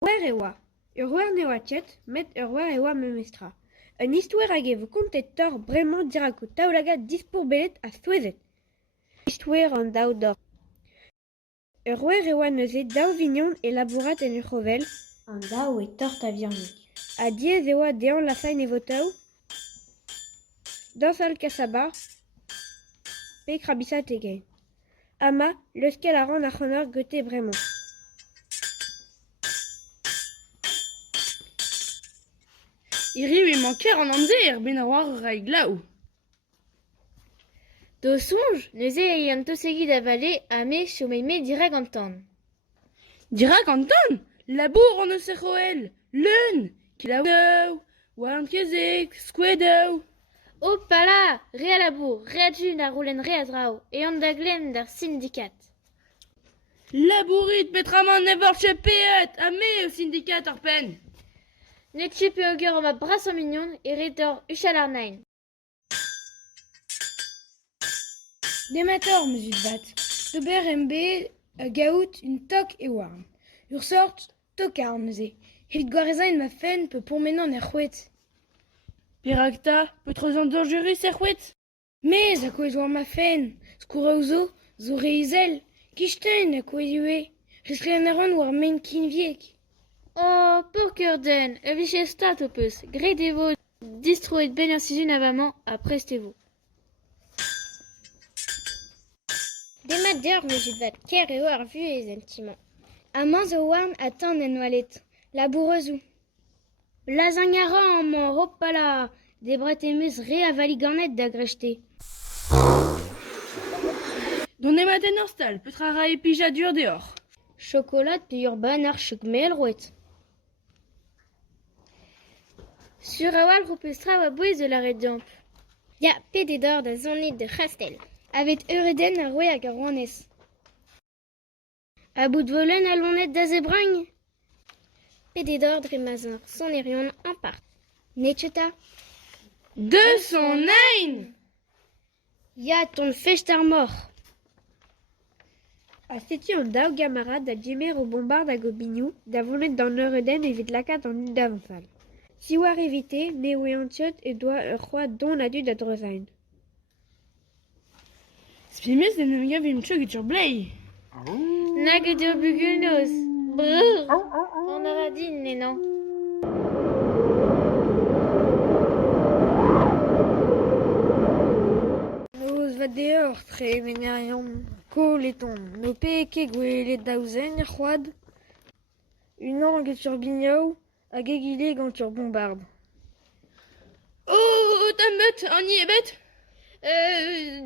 Wer e oa. Ur war ne oa tchet, met ur war e oa memestra. Un histoire hag evo kontet tor bremañ dirakout taoulagad dispour belet a souezet. Histoire an daou dor. Ur war e oa neuze daou vignon e labourat en ur c'hovel, an daou e tort a virnik. A diez e oa dean la fain e votaou, dans al kasabar, pe krabisat egen. Ama, leuskel a ran a c'honor gete bremañ. Iri e manker an amzer ben a war ur raig glaou. Do sonj, neuze e an tosegid avale a me chomei me dirag an tan. Dirak an tan, labour an eus e c'hoel, leun, kilaou, war an kezek, skouedaou. O pala, re a labour, re a dun a roulenn re a drao, e an da glenn d'ar syndikat. Labourit petraman ne vorche peet, a me o syndikat ar pen. Ne tchepe oger o ma bras an mignon e redor uchal ar nain. Demator, meus vat. D'ober MB gaout un tok e warn. Ur sort tokar neuze. Evit gwarezañ ma fen peu pourmenan er c'hwet. Pirakta, peutreus an dangerus er c'hwet. Mez a koez war ma fen. Skoura zo re izel. Kishten a koez ue. Restre an aran war men kinviek. Oh, pour cœur den, e viche stat o peus, gret evo distroet ben ar sizun avaman a prestevo. Demat meus vat ker eo ar vuez en timant. Amañ zo warn a tan en oalet, labourezou. Lasangaran, man, hopala, debret emeus re a valiganet da grejte. Don e maten ur stal, petra ra e pija dur deoc'h. Chokolat pe ur ban ar chokmel roet. Sur a wal roupestra oa bouez de la rediamp. Ya, pede d'or da zonit de Chastel. Avet eureden a roe hag ar rouanez. A bout volen a lonet da zebragn. Pede d'or dre mazor son erion an part. Netcheta. De son ein. Ya, ton fest ar mor. A seti an daou gamarad da dimer o bombard hag o bignou, da vonet d'an eureden evit lakat an ud avansal. Si war evite, ne oe an tchot e doa ur c'hoad don a dud a dreuzañ. Spimez den em gav im chogit ur blei. Nag e dur bugul noz. Brrr. An a ra din, nenan. Noz va deoc'h tre menerion kol eton. No pe ket gwelet daouzen ar c'hoad. Unan get ur bignou hag egile gant ur bombard. Oh, tamet, an i ebet.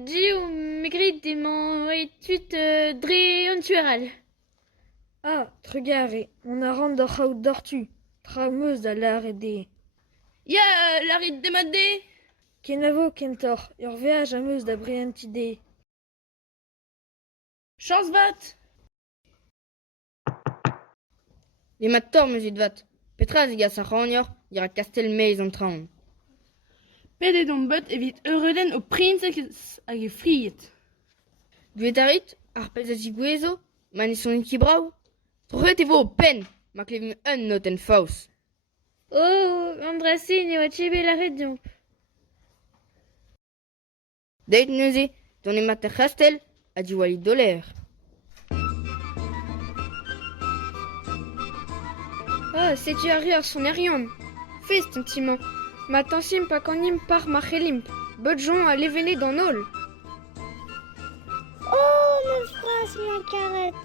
Diou megrit emañ e tuit dre an tueral. Ah, trugare, on a ran d'or c'haout dortu. Tra meus da lar e de. Ya, larit demat de. Ken avo kentor, ur veaj a meus da breantide. Chans vat. Demat tor, meus vat. Petra zegas ar c'hanioc'h, ir a kastel meiz an traoñ. Pede don bot evit eureden o prinsek hag e friet. Duetarit, ar pez a zigouezo, man e son ki brav. Troet e vo o pen, ma klevim un not en faos. Oh, Andrasin e oa tchebe la rediamp. Deit neuze, don e mat ar c'hastel, a diwali doler. Ah, setu a ar son erion. Fest an timant. Ma tansim pa kanim par ma c'helimp. Bodjon a levene d'an ol. Oh, me fras ma karet.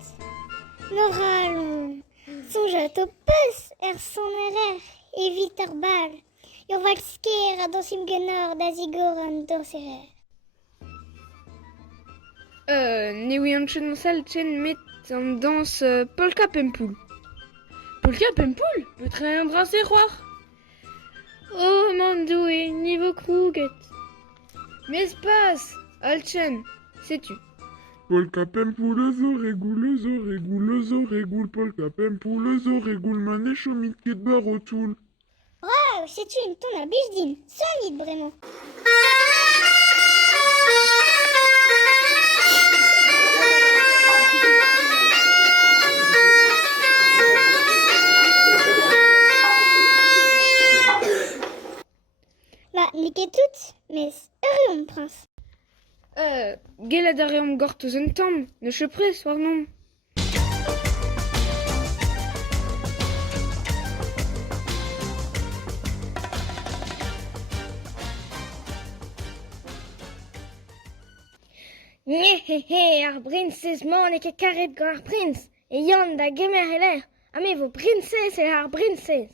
Le rallon. Sonjat o peus son erer evit ar bal. Ur val sker a dansim ganar da zigor an dorserer. Ne oe an chen sal chen met an dans polka pempoul. Polka pempoul, petra an dras e c'hoar. Oh, mandoue, niveau krouget. Mes pas, al chen, setu. Polka pempoulezo, regoul, polka pempoulezo, regoul manecho mit ket bar o toul. Oh, setu un ton a bich din. Sonit bremañ. compliqué toutes, mais heureux, mon prince. Gelad a reomp gort eus un tamm, ne chepres war non. Nehehe, ar princez man e ket karet gant ar prince. E yann da gemer e l'air. Ha me vo princez e ar princez.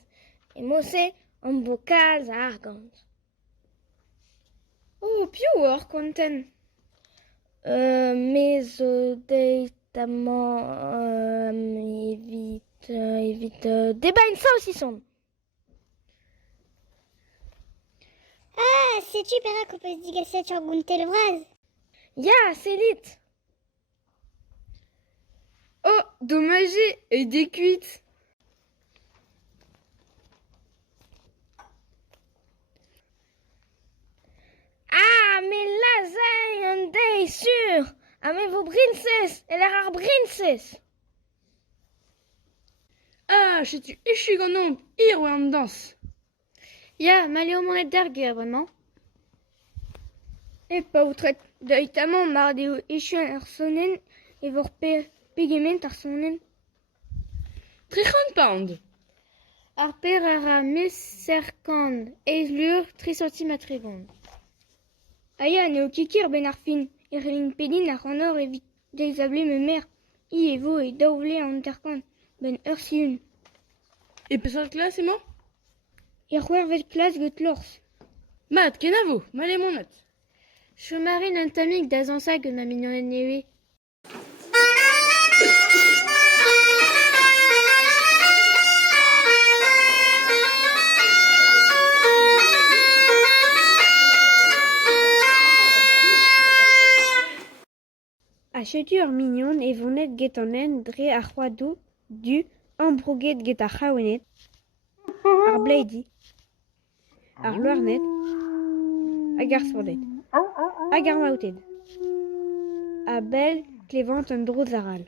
E mosse an bo kalz a argant. Oh, piv or konten. Me zo deit amañ evit debañ sausisson. Ah, sais-tu, Pera, qu'on peut se dire que tu as le vraz? Ya, selit. Oh, dommage, et des cuites. Ah, me lasagne an deiz sur. Ha me vo princez e l'air ar princez. Ah, setu echu gant omp, ir oe an dans. Ya, maleo monet d'arger, vraiment. E paoutret, deuitamant mar deo echu ar sonen e vor pegement ar sonen. 30 pound. Ar per ara meserkand, eiz lur 3 centimetres egont. Aya, ne o kikir ben ar fin, e relin pedin ar an or evit deizable me mer. I e vo e daouvle an terkant, ben ur siun. E peus ar glas emañ? E c'hwer vet klas get lors. Mat, ken a vo, male monat. Chomarine un tamik da zansa gant ma mignonet newe. A chetu ur mignon e vonet get an en dre ar c'hoadou du ambroget get ar c'haouenet, ar bleidi, ar loarnet, hag ar sourdet, hag ar maouted. A bel klevant un droz aral.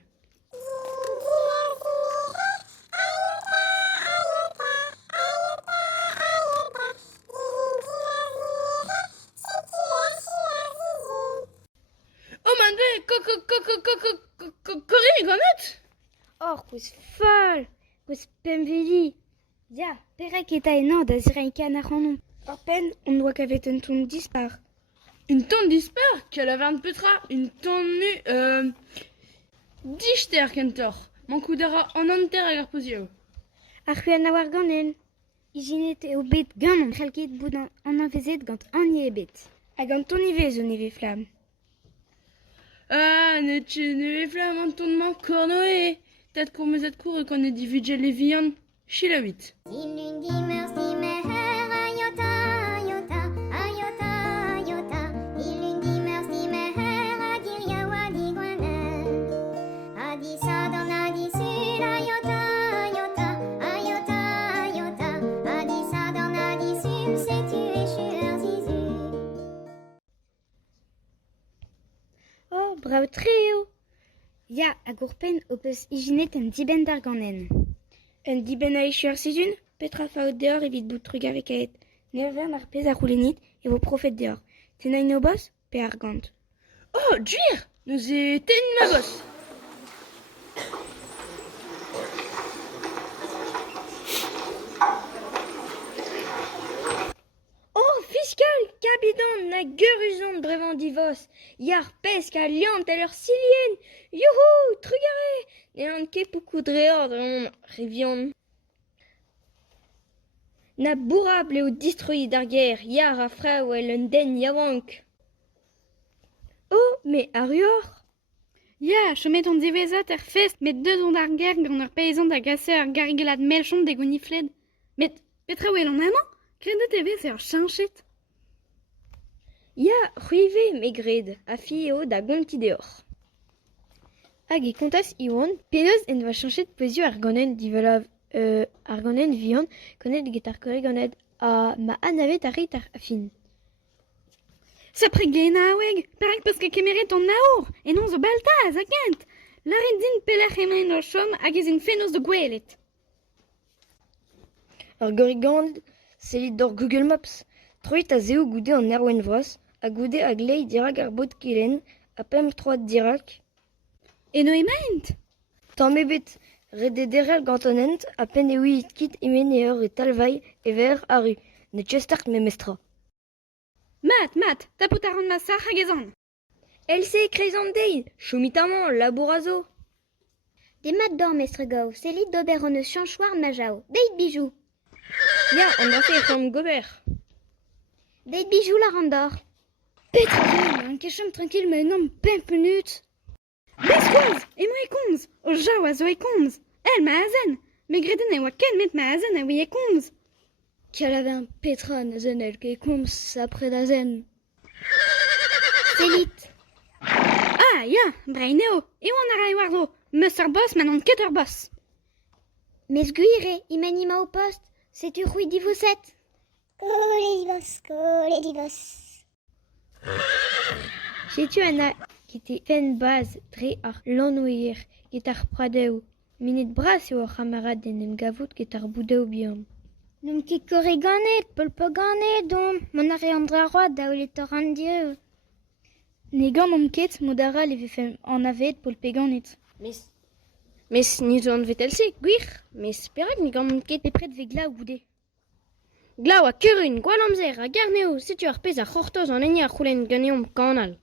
Oh, man de, korimi gant. Or, kous fol, kous pemveli. Ya, perek eta enan da zirenkan ar anon. Or pen, on doa kavet un ton dispar. Une tonne dispar, qu'elle avait un petra, une tonne nu, dichter kentor. Man koudara an anter hag ar pozio. Ar c'huan a war ganen. Ijinet eo bet ganon c'halket bout an anvezet gant an ye bet. Hag an ton ive zo neve flam. Ah, ne ve flam an ton man kornoe. Tet kourmezet kour e kon e divugel e vihan, chilavit. Oh, bravo treo. Ya, a gourpen o peus ijinet un diben d'ar ganen. Un diben a echu ar sizun, petra faot deor evit bout trug avek aet. Nervern ar pez ar roulenit e vo profet deor. Tenay no bos, pe ar gant. Oh, djuir, nous e ten ma boss. Oh, fiskal, kabidon na geuruzon brevant divos. Yar pez ka liant al ur silien. Youhou, trugare. Ne an ket poukou dreor dre revion. Na bourrable eo destruit d'ar ger, yar a frao el un den yavank. Oh, me ar yor. Ya, chomet an divezat er fest met deus on ar ger gant ur pezant da gase ar gargelad melchon de gonifled. Met petra oel an amañ? Kredet e vez ur chanchet. Ya, c'huive me gred, a fi eo da gonti deor. Hag e kontas iwan, penaos en va chanchet pezio ar ganen divelav ar ganen vihan, konet get ar kore ganet a ma anavet a rit ar fin. Sa preglen a aweg, perak peus ka kemeret an naour, e non zo baltaz, a kent. Laren din pelec'h emañ ur chom hag ez en fenoz de gwelet. Ar gorigand, selit d'or Google Maps. Troit a zeo goude an erwen vras, a goude a glei dirak ar bod kilen, a pem troad dirak. Eno emaint? Tamm ebet, rede derel gantonent a pen ewi it kit emen eur e talvai e ver a ru, ne tchestart me mestra. Mat, tapout a ran ma sar hag ezan. Else krezant dei, chomitaman, labourazo. Demat d'or, mestre Gao, selit d'ober an eus chanchoir majao. Deit bijou. Ya, an da fe chom gober. Deit bijou la randor. Petra ven, an kechom tranquil me nom 5 minut. Beskoaz, emo e komz, o jau a zo e komz. El ma azen, me greden e oa ken met ma azen a oe e komz. Kalaven Petra ne zen el ket komz apre da zen. Selit. Ah, ya, breineo, e oan a rai war zo. Meus ur boss manon ket ur boss. Mes guire, imanima au poste. C'est ur rouille divoset. Kolé divos. Setu ana kete fen baz dre ar lanouer ket ar pradeo. Minet bras eo ar camarade en em gavout ket ar boudeo bihan. N'om ket kore ganet, polpo ganet, don. Mon ar e andra roa da olet ur an dieu. Ne gant ket modara leve fem an avet pol peganet. Mes ni zo an vetel se, gwir, mes perak ni gant ket Pepret ve glau goude. glav a kurun, gwal amzer, a garneo, setu ar pez a c'hortoz an eni ar c'houlenn ganeomp kanal.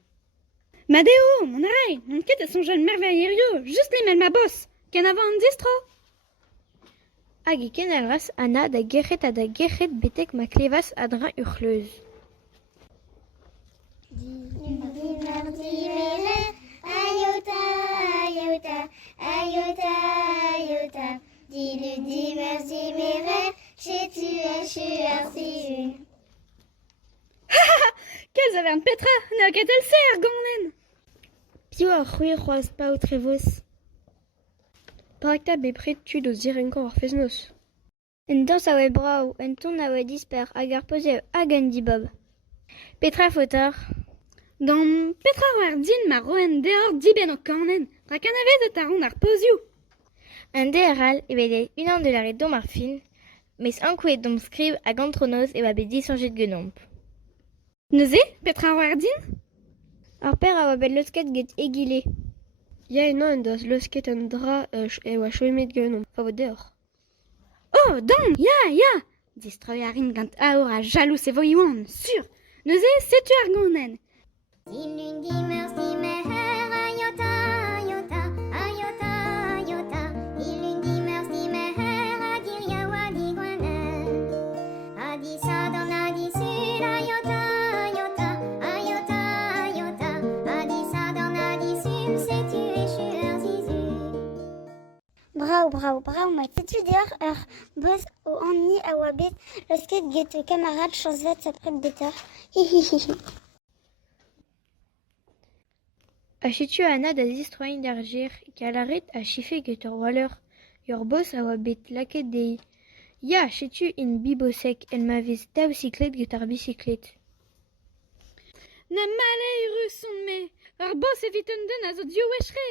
Madeo, mon arai, mon ket a son jeune merveillerio, just les mêmes ma boss. Ken avant an distro. Hag e ken al ras ana da gerret a da gerret betek ma klevas a dra ur c'hleuz. Ayota, ayota, ayota, ayota. Dis-le, dis merci, mes sais-tu, si. Quels avern Petra, ne ket el ser ganen. Pio ar c'hwir c'hoaz pa o trevos. Parakta bepret tud o zirenko ar feznos. En dans a oe brao, en ton a oe disper, hag ar poze hag an dibob. Petra fotar. Gant Petra war din ma roen deor diben o kanen. Rak an avet et aron ar pozioù. Un deral e bede unan de lare dom ar fin, mes ankouet dom skriv hag antronoz e oa bet disanjet genomp. Neuze, Petra war din? Ar per a oa bet leusket get egile. Ya eno en das leusket an dra e oa choemet ganon, pa vo deor. Oh, dan, ya. Distroy arin gant aor a jalous e vo iwan, sur. Neuze, setu ar ganen. Dis-le, dis merci, mes ayota, ayota, ayota, ayota. Dis-le, dis merci, mes adir yawa di guanen. Adi sa dans la di sud, ayota, ayota, ayota, ayota. Adi sa dans la di sud, sais-tu échouer zizu. Bravo, ma tetu deor boss o anni a oa bet leusket get camarade chansvet apret beter. Hihihihi. A setu ana da zistroañ d'ar kalaret a chife get ur waller. Ur boss a oa bet laket dei. Ya, setu in bibosek el ma vez daou siklet get ar bisiklet. Na male son me. Ar boss evit un den a zo dio wechre.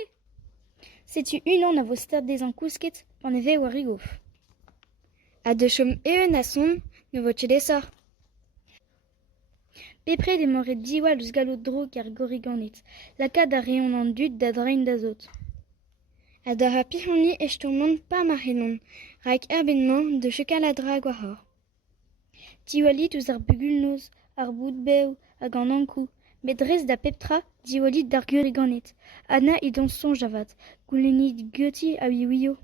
Setu unan a vo start des an kousket, pan eve war rigof. A de chom eun a son, ne vo tchelesor. Pepret e moret diwal eus galot dro kar goriganet, lakad a reon an dud da drain da zot. A da ra pihoni estomont pa marrenon, rak erbenman de chekal a dra gwahor. Diwalit eus ar bugul noz, ar bout bev hag an ankou, met rez da Petra diwalit d'ar goriganet. Ana idon son javat, goulenit geuti a wio.